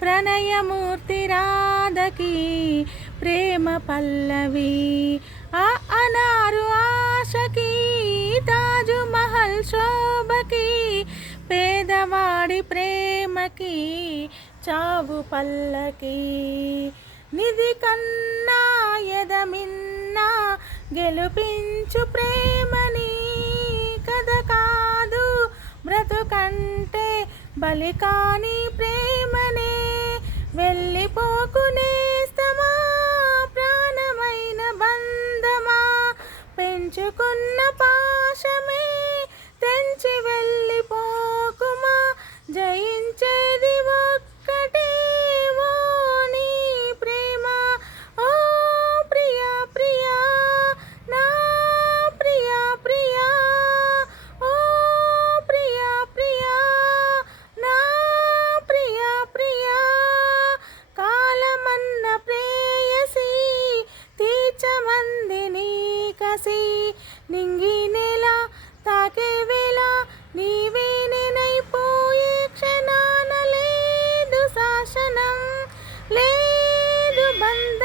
ప్రణయమూర్తి రాధకి ప్రేమ పల్లవి. ఆ అనారు ఆశకి తాజు మహల్ శోభకి పేదవాడి ప్రేమకి చావు పల్లకి. నిధి కన్నా ఎదమిన్నా గెలుపించు ప్రేమని కథ కాదు. బ్రతుకంటే బలి ప్రేమనే పెంచుకునేస్తమా ప్రాణమైన బంధమా పెంచుకున్న పాశమే. తారసి నింగి నెల తాకే వేళ నీవే నేనైపోయే క్షణాన లేదు శాసనం లేదు బంధం